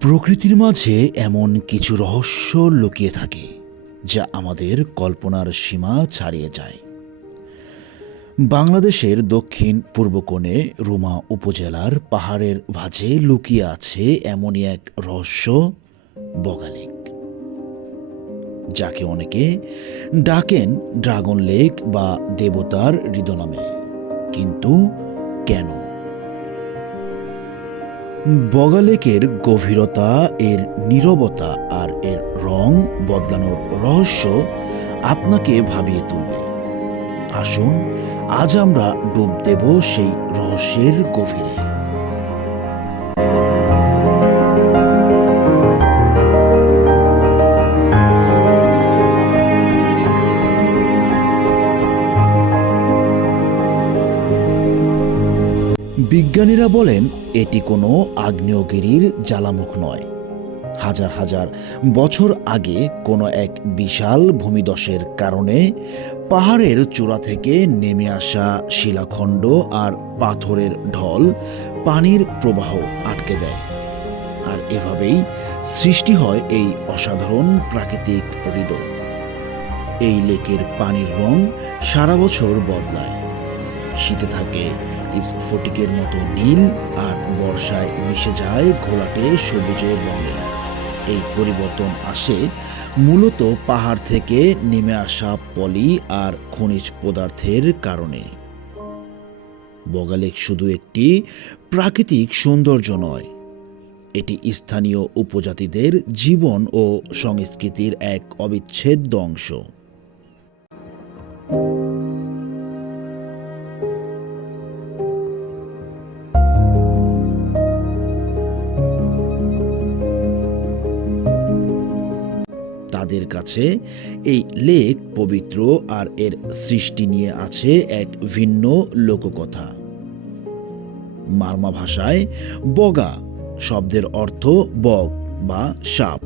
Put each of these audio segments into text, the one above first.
প্রকৃতির মাঝে এমন কিছু রহস্য লুকিয়ে থাকে, যা আমাদের কল্পনার সীমা ছাড়িয়ে যায়। বাংলাদেশের দক্ষিণ পূর্ব কোণে রুমা উপজেলার পাহাড়ের ভাঁজে লুকিয়ে আছে এমনই এক রহস্য, বগালেক। যাকে অনেকে ডাকেন ড্রাগন লেক বা দেবতার হৃদ নামে কিন্তু কেন? বগালেকের গভীরতা, এর নীরবতা আর এর রং বদলানোর রহস্য আপনাকে ভাবিয়ে তুলবে। আসুন, আজ আমরা ডুব দেব সেই রহস্যের গভীরে। বিজ্ঞানীরা বলেন, এটি কোনো আগ্নেয়গিরির জ্বালামুখ নয়। হাজার হাজার বছর আগে কোনো এক বিশাল ভূমিদশের কারণে পাহাড়ের চূড়া থেকে নেমে আসা শিলাখণ্ড আর পাথরের ঢল পানির প্রবাহ আটকে দেয়। আর এভাবেই সৃষ্টি হয় এই অসাধারণ প্রাকৃতিক হৃদয়। এই লেকের পানির রং সারা বছর বদলায়। শীতে থাকে স্ফটিকের মতো নীল আর বর্ষায় মিশে যায় ঘোলাটে সবুজে রঙে। এই পরিবর্তন আসে মূলত পাহাড় থেকে নেমে আসা পলি আর খনিজ পদার্থের কারণে। বগালেক শুধু একটি প্রাকৃতিক সৌন্দর্য নয়, এটি স্থানীয় উপজাতিদের জীবন ও সংস্কৃতির এক অবিচ্ছেদ্য অংশ। তাদের কাছে এই লেক পবিত্র আর এর সৃষ্টি নিয়ে আছে এক ভিন্ন লোককথা। মার্মা ভাষায় বগা শব্দের অর্থ বগ বা সাপ।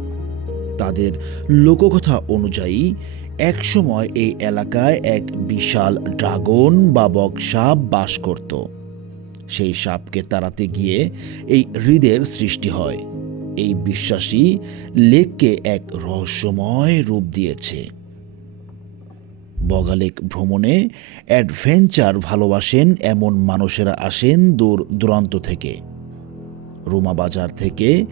তাদের লোককথা অনুযায়ী, একসময় এই এলাকায় এক বিশাল ড্রাগন বা বগ সাপ বাস করত। সেই সাপকে তাড়াতে গিয়ে এই হৃদের সৃষ্টি হয়। এই বিশ্বাসী লেককে এক রহস্যময় রূপ দিয়েছে। বগালেক ভ্রমণে অ্যাডভেঞ্চার ভালোবাসেন এমন মানুষেরা আসেন দূর দূরান্ত থেকে। রুমা বাজার থেকে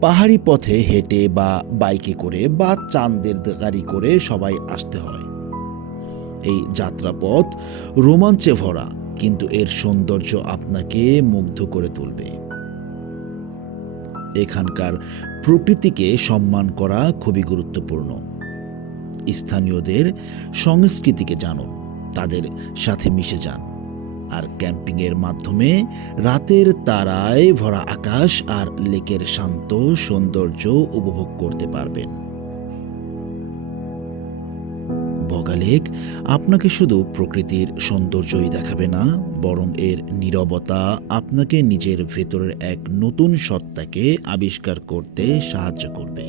পাহাড়ি পথে হেঁটে বা বাইকে করে বা চাঁদের গাড়ি করে সবাই আসতে হয়। এই যাত্রাপথ রোমাঞ্চে ভরা, কিন্তু এর সৌন্দর্য আপনাকে মুগ্ধ করে তুলবে। এখানকার প্রকৃতিকে সম্মান করা খুবই গুরুত্বপূর্ণ। স্থানীয়দের সংস্কৃতিকে জানুন তাদের সাথে মিশে যান আর ক্যাম্পিংয়ের মাধ্যমে রাতের তারায় ভরা আকাশ আর লেকের শান্ত সৌন্দর্য উপভোগ করতে পারবেন। বগালেক আপনাকে শুধু প্রকৃতির সৌন্দর্যই দেখাবে না, বরং এর নীরবতা আপনাকে নিজের ভেতরের এক নতুন সত্তাকে আবিষ্কার করতে সাহায্য করবে।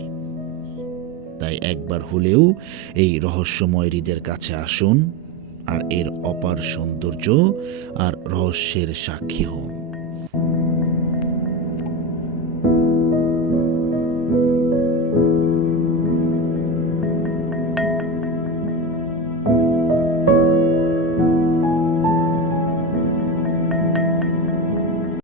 তাই একবার হলেও এই রহস্যময় হৃদের কাছে আসুন, আর এর অপার সৌন্দর্য আর রহস্যের সাক্ষী হন।